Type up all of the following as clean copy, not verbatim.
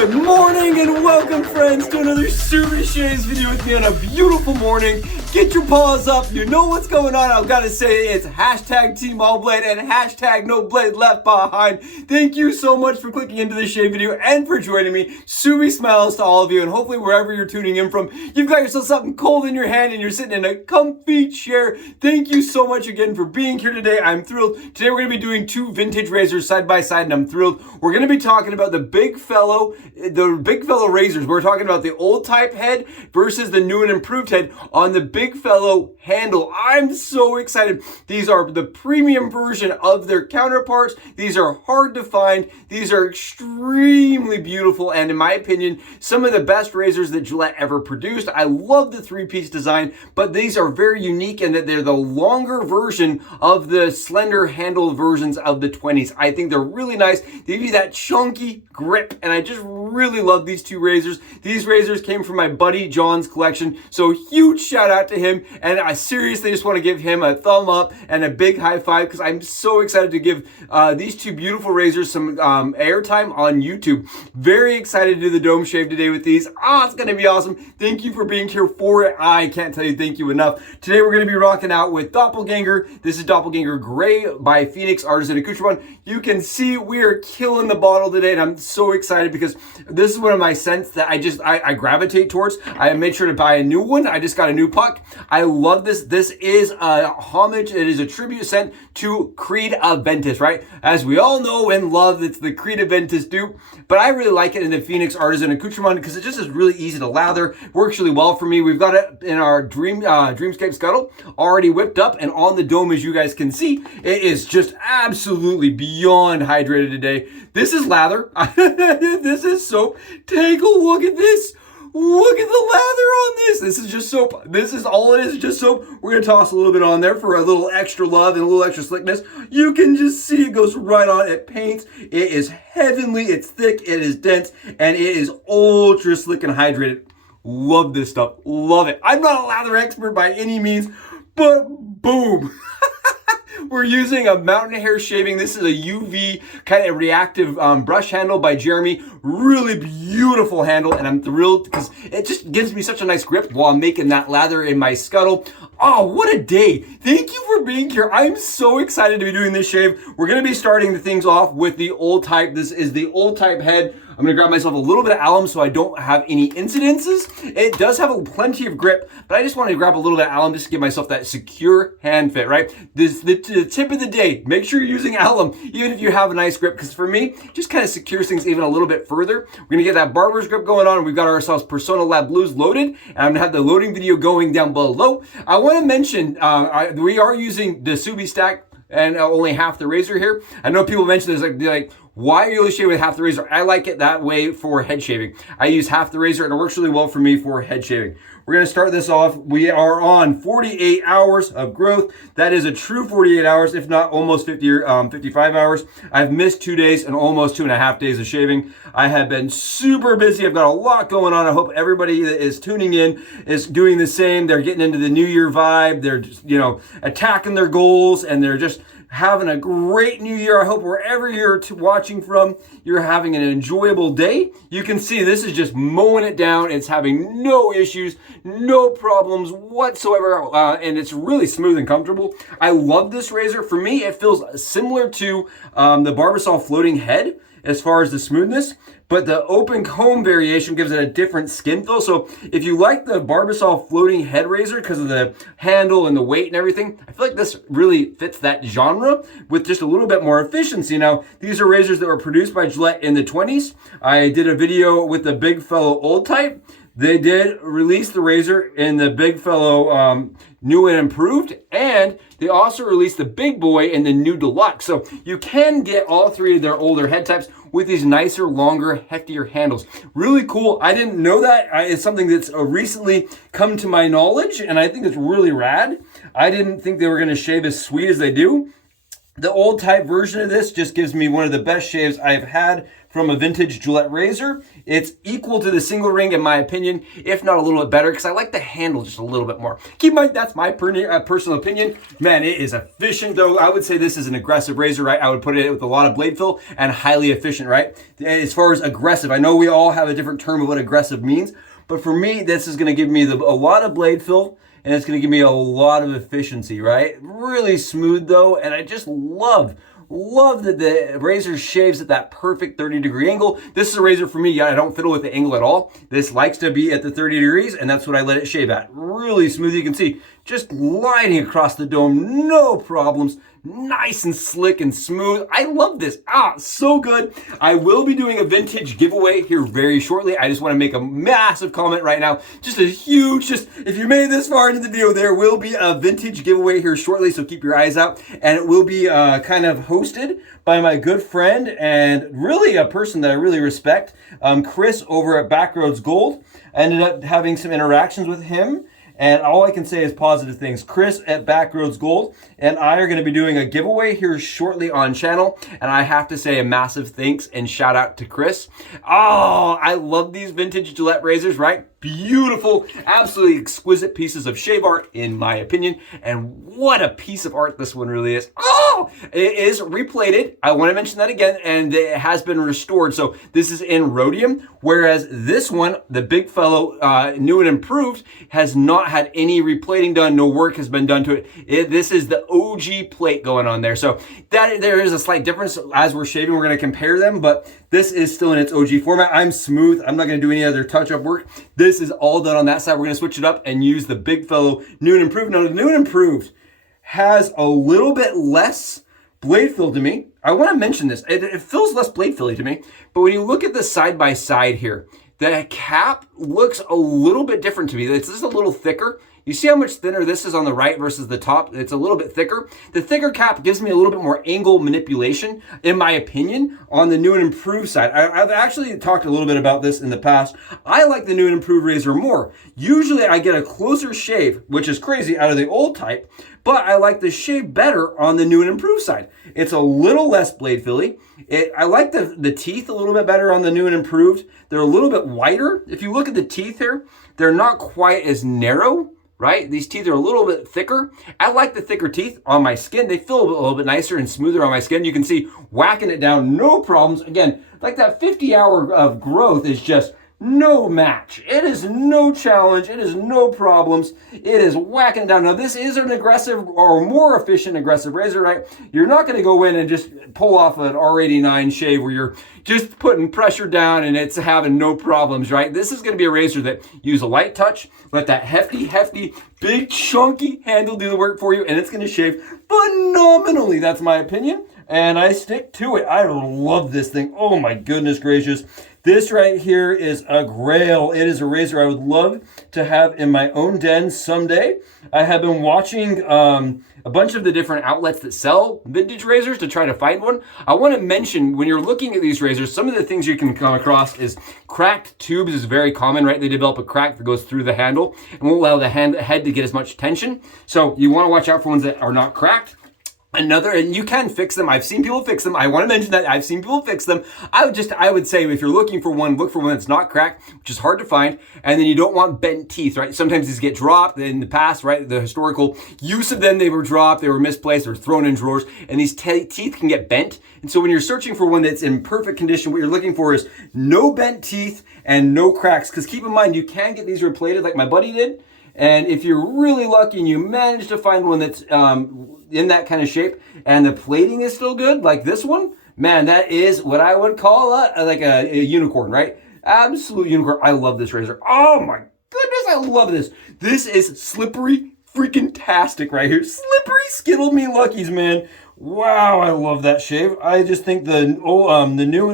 Good morning and welcome, friends, to another Super Shaves video with me on a beautiful morning. Get your paws up. You know what's going on. I've got to say it's hashtag Team All Blade and hashtag No Blade Left Behind. Thank you so much for clicking into this shave video and for joining me. Subi smiles to all of you, and hopefully wherever you're tuning in from, you've got yourself something cold in your hand and you're sitting in a comfy chair. Thank you so much again for being here today. I'm thrilled. Today we're going to be doing two vintage razors side by side, and I'm thrilled. We're going to be talking about the big fellow razors. We're talking about the old type head versus the new and improved head on the big fellow handle. I'm so excited. These are the premium version of their counterparts. These are hard to find. These are extremely beautiful, and in my opinion, some of the best razors that Gillette ever produced. I love the three-piece design, but these are very unique in that they're the longer version of the slender handle versions of the 20s. I think they're really nice. They give you that chunky grip, and I just really love these two razors. These razors came from my buddy John's collection, so huge shout out to him, and I seriously just want to give him a thumb up and a big high five because I'm so excited to give these two beautiful razors some airtime on YouTube. Very excited to do the dome shave today with these. It's going to be awesome. Thank you for being here for it. I can't tell you thank you enough. Today we're going to be rocking out with Doppelganger. This is Doppelganger Gray by Phoenix Artisan Accoutrement. You can see we are killing the bottle today, and I'm so excited because this is one of my scents that I gravitate towards. I made sure to buy a new one. I just got a new puck. I love this. This is a homage. It is a tribute scent to Creed Aventus, right? As we all know and love, it's the Creed Aventus dupe, but I really like it in the Phoenix Artisan Accoutrement because it just is really easy to lather. Works really well for me. We've got it in our Dreamscape Scuttle already whipped up, and on the dome, as you guys can see, it is just absolutely beyond hydrated today. This is lather. This is soap. Take a look at this. Look at the lather on this. This is just soap. This is all it is, just soap. We're going to toss a little bit on there for a little extra love and a little extra slickness. You can just see it goes right on. It paints. It is heavenly. It's thick. It is dense. And it is ultra slick and hydrated. Love this stuff. Love it. I'm not a lather expert by any means, but boom. We're using a mountain hair shaving. This is a UV kind of reactive brush handle by Jeremy. Really beautiful handle, and I'm thrilled because it just gives me such a nice grip while I'm making that lather in my scuttle. Oh, what a day. Thank you for being here. I'm so excited to be doing this shave. We're going to be starting the things off with the old type. This is the old type head. I'm going to grab myself a little bit of alum so I don't have any incidences. It does have plenty of grip, but I just wanted to grab a little bit of alum just to give myself that secure hand fit, right? The tip of the day, make sure you're using alum, even if you have a nice grip, because for me, it just kind of secures things even a little bit further. We're going to get that barber's grip going on, and we've got ourselves Personna Lab Blues loaded, and I'm going to have the loading video going down below. I want to mention, we are using the Subi stack and only half the razor here. I know people mention this, like, why are you only shaving with half the razor? I like it that way for head shaving. I use half the razor and it works really well for me for head shaving. We're going to start this off. We are on 48 hours of growth. That is a true 48 hours, if not almost 55 hours. I've missed 2 days and almost 2.5 days of shaving. I have been super busy. I've got a lot going on. I hope everybody that is tuning in is doing the same. They're getting into the New Year vibe. They're just, attacking their goals, and they're just having a great new year. I hope wherever you're watching from, you're having an enjoyable day. You can see this is just mowing it down. It's having no issues, no problems whatsoever, and it's really smooth and comfortable. I love this razor. For me, it feels similar to the Barbasol floating head as far as the smoothness, but the open comb variation gives it a different skin feel. So if you like the Barbasol floating head razor because of the handle and the weight and everything, I feel like this really fits that genre with just a little bit more efficiency. Now, these are razors that were produced by Gillette in the 20s. I did a video with the big fellow old type. They did release the razor in the big fellow new and improved, and they also released the big boy in the new deluxe. So you can get all three of their older head types with these nicer, longer, heftier handles. Really cool. I didn't know that. It's something that's recently come to my knowledge, and I think it's really rad. I didn't think they were going to shave as sweet as they do. The old type version of this just gives me one of the best shaves I've had from a vintage Gillette razor. It's equal to the single ring in my opinion, if not a little bit better, because I like the handle just a little bit more. Keep in mind, that's my personal opinion. Man, it is efficient though. I would say this is an aggressive razor, right? I would put it with a lot of blade fill and highly efficient, right? As far as aggressive, I know we all have a different term of what aggressive means, but for me, this is gonna give me a lot of blade fill, and it's gonna give me a lot of efficiency, right? Really smooth though, and I just love that the razor shaves at that perfect 30-degree angle. This is a razor for me, yeah, I don't fiddle with the angle at all. This likes to be at the 30 degrees, and that's what I let it shave at. Really smooth, you can see, just gliding across the dome, no problems. Nice and slick and smooth. I love this. So good. I will be doing a vintage giveaway here very shortly. I just want to make a massive comment right now. Just a huge, if you made this far into the video, there will be a vintage giveaway here shortly, so keep your eyes out. And it will be kind of hosted by my good friend and really a person that I really respect, Chris over at Backroads Gold. I ended up having some interactions with him, and all I can say is positive things. Chris at Backroads Gold and I are gonna be doing a giveaway here shortly on channel. And I have to say a massive thanks and shout out to Chris. Oh, I love these vintage Gillette razors, right? Beautiful, absolutely exquisite pieces of shave art in my opinion. And what a piece of art this one really is. Oh, it is replated. I wanna mention that again, and it has been restored. So this is in rhodium, whereas this one, the big fellow, new and improved, has not had any replating done. No work has been done to it. This is the OG plate going on there. So that there is a slight difference as we're shaving. We're gonna compare them, but this is still in its OG format. I'm smooth. I'm not gonna do any other touch-up work. This is all done on that side. We're gonna switch it up and use the big fellow new and improved. Now the new and improved has a little bit less blade fill to me. I wanna mention this. It feels less blade filly to me, but when you look at the side by side here, the cap looks a little bit different to me. It's just a little thicker. You see how much thinner this is on the right versus the top? It's a little bit thicker. The thicker cap gives me a little bit more angle manipulation, in my opinion, on the new and improved side. I've actually talked a little bit about this in the past. I like the new and improved razor more. Usually I get a closer shave, which is crazy, out of the old type, but I like the shave better on the new and improved side. It's a little less blade filly. I like the teeth a little bit better on the new and improved. They're a little bit wider. If you look at the teeth here, they're not quite as narrow, right? These teeth are a little bit thicker. I like the thicker teeth on my skin. They feel a little bit nicer and smoother on my skin. You can see whacking it down, no problems. Again, like that 50-hour of growth is just no match. It is no challenge. It is no problems. It is whacking down. Now, this is an aggressive or more efficient aggressive razor, right? You're not going to go in and just pull off an R89 shave where you're just putting pressure down and it's having no problems, right? This is going to be a razor that use a light touch, let that hefty, big, chunky handle do the work for you, and it's going to shave phenomenally. That's my opinion, and I stick to it. I love this thing. Oh my goodness gracious. This right here is a grail. It is a razor I would love to have in my own den someday. I have been watching a bunch of the different outlets that sell vintage razors to try to find one. I want to mention, when you're looking at these razors, some of the things you can come across is cracked tubes is very common, right? They develop a crack that goes through the handle and won't allow the head to get as much tension. So you want to watch out for ones that are not cracked. And you can fix them. I've seen people fix them. I want to mention that I've seen people fix them. I would say if you're looking for one, look for one that's not cracked, which is hard to find. And then you don't want bent teeth, right? Sometimes these get dropped in the past, right? The historical use of them, they were dropped, they were misplaced, they were thrown in drawers, and these teeth can get bent. And so when you're searching for one that's in perfect condition, what you're looking for is no bent teeth and no cracks. Because keep in mind, you can get these replated like my buddy did. And if you're really lucky and you manage to find one that's in that kind of shape and the plating is still good, like this one, man, that is what I would call a unicorn, right? Absolute unicorn. I love this razor. Oh my goodness, I love this. This is slippery freaking tastic right here. Slippery skittle me luckies, man. Wow, I love that shave. I just think the new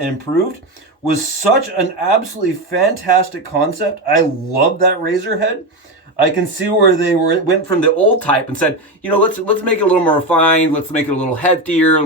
improved was such an absolutely fantastic concept. I love that razor head. I can see where they went from the old type and said, you know, let's make it a little more refined. Let's make it a little heftier.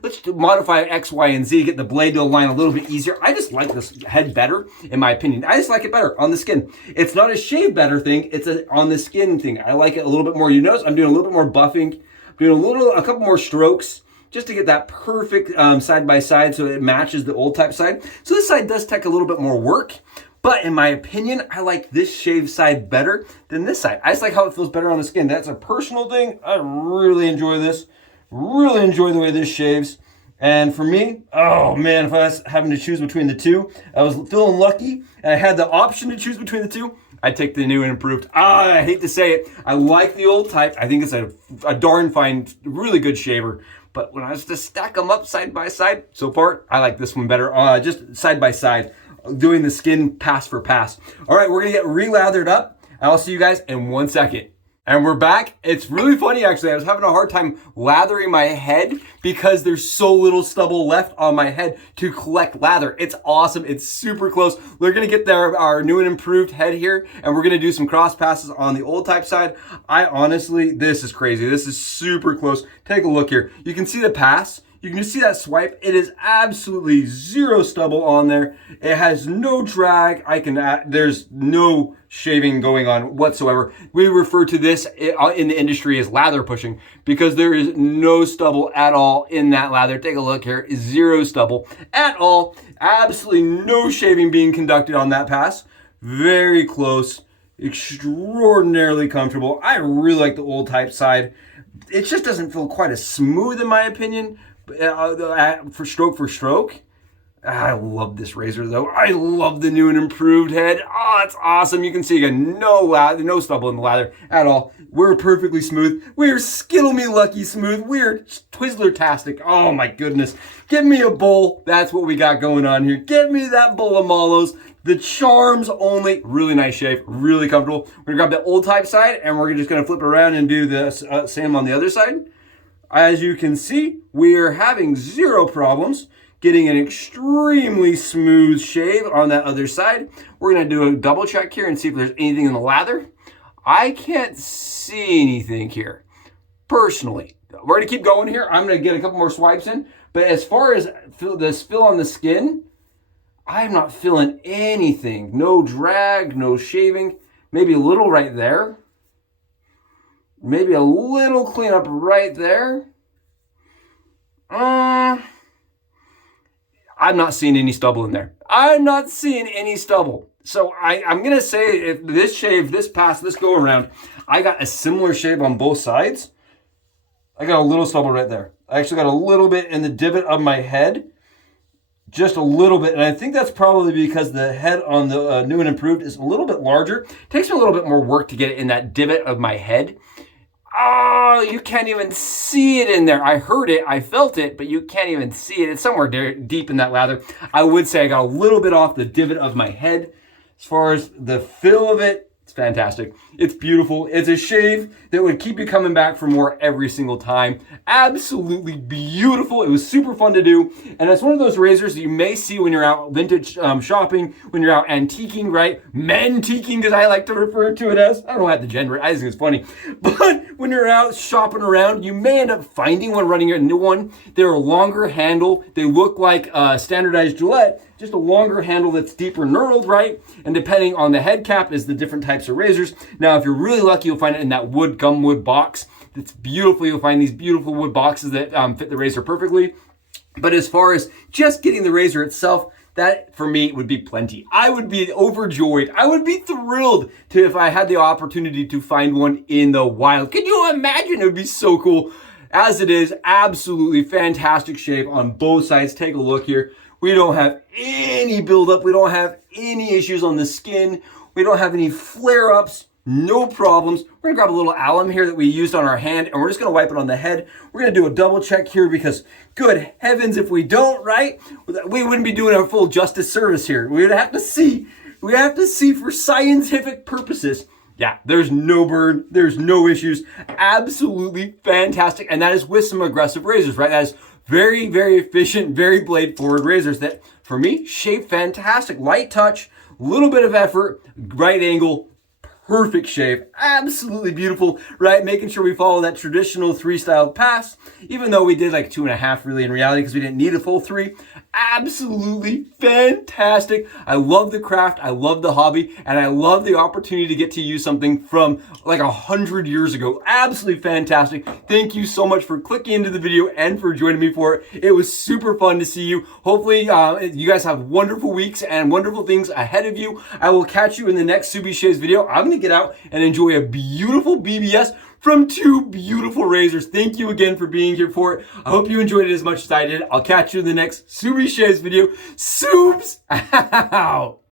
Let's modify X, Y, and Z, get the blade to align a little bit easier. I just like this head better, in my opinion. I just like it better on the skin. It's not a shave better thing. It's a on the skin thing. I like it a little bit more. You notice I'm doing a little bit more buffing, doing a couple more strokes. just to get that perfect side by side so it matches the old type side. So this side does take a little bit more work, but in my opinion, I like this shave side better than this side. I just like how it feels better on the skin. That's a personal thing. I really enjoy this. Really enjoy the way this shaves. And for me, oh man, if I was having to choose between the two, I was feeling lucky and I had the option to choose between the two, I'd take the new and improved. I hate to say it. I like the old type. I think it's a darn fine, really good shaver. But when I was to stack them up side by side, so far, I like this one better. Just side by side, doing the skin pass for pass. All right, we're gonna get re-lathered up. I'll see you guys in 1 second. And we're back. It's really funny, actually. I was having a hard time lathering my head because there's so little stubble left on my head to collect lather. It's awesome. It's super close. We're gonna get our new and improved head here, and we're gonna do some cross passes on the old type side. This is crazy. This is super close. Take a look here. You can see the pass. You can just see that swipe. It is absolutely zero stubble on there. It has no drag. There's no shaving going on whatsoever. We refer to this in the industry as lather pushing because there is no stubble at all in that lather. Take a look here. Zero stubble at all. Absolutely no shaving being conducted on that pass. Very close. Extraordinarily comfortable. I really like the old type side. It just doesn't feel quite as smooth in my opinion. For stroke. I love this razor though. I love the new and improved head. Oh, it's awesome. You can see again, no stubble in the lather at all. We're perfectly smooth. We're Skittle Me Lucky smooth. We're Twizzler-tastic. Oh my goodness. Give me a bowl. That's what we got going on here. Give me that bowl of Mallows. The charms only. Really nice shave. Really comfortable. We're gonna grab the old type side and we're just gonna flip it around and do the same on the other side. As you can see, we are having zero problems getting an extremely smooth shave on that other side. We're gonna do a double check here and see if there's anything in the lather. I can't see anything here, personally. We're gonna keep going here. I'm gonna get a couple more swipes in, but as far as the spill on the skin, I'm not feeling anything. No drag, no shaving, maybe a little right there. Maybe a little cleanup right there. I'm not seeing any stubble in there. I'm not seeing any stubble. So I'm going to say if this shave, this go around, I got a similar shave on both sides. I got a little stubble right there. I actually got a little bit in the divot of my head. Just a little bit. And I think that's probably because the head on the new and improved is a little bit larger. It takes me a little bit more work to get it in that divot of my head. Oh, you can't even see it in there. I heard it, I felt it, but you can't even see it. It's somewhere deep in that lather. I would say I got a little bit off the divot of my head. As far as the feel of it, it's fantastic. It's beautiful. It's a shave that would keep you coming back for more every single time. Absolutely beautiful. It was super fun to do. And it's one of those razors that you may see when you're out vintage shopping, when you're out antiquing, right? Men-tiquing, because I like to refer to it as. I don't know how to gender it. I just think it's funny. But when you're out shopping around, you may end up finding one, running a new one. They're a longer handle. They look like standardized Gillette, just a longer handle that's deeper knurled, right? And depending on the head cap is the different types of razors. Now, if you're really lucky, you'll find it in that gum wood box. It's beautiful. You'll find these beautiful wood boxes that fit the razor perfectly. But as far as just getting the razor itself, that for me would be plenty. I would be overjoyed. I would be thrilled if I had the opportunity to find one in the wild. Can you imagine? It would be so cool. As it is, absolutely fantastic shave on both sides. Take a look here. We don't have any buildup. We don't have any issues on the skin. We don't have any flare-ups. No problems. We're gonna grab a little alum here that we used on our hand and we're just gonna wipe it on the head. We're gonna do a double check here because good heavens, if we don't, right? We wouldn't be doing a full justice service here. We would have to see. We have to see for scientific purposes. Yeah, there's no burn. There's no issues. Absolutely fantastic. And that is with some aggressive razors, right? That is very, very efficient, very blade forward razors that for me shave fantastic. Light touch, little bit of effort, right angle, perfect shave, absolutely beautiful, right? Making sure we follow that traditional 3-style pass, even though we did like 2.5 really in reality because we didn't need a full 3. absolutely fantastic. I love the craft, I love the hobby, and I love the opportunity to get to use something from like 100 years ago. Absolutely fantastic. Thank you so much for clicking into the video and for joining me for it. It was super fun to see you. Hopefully you guys have wonderful weeks and wonderful things ahead of you. I will catch you in the next Subi Shaves video. I'm gonna get out and enjoy a beautiful BBS from two beautiful razors. Thank you again for being here for it. I hope you enjoyed it as much as I did. I'll catch you in the next Subi Shaves video. Soups out.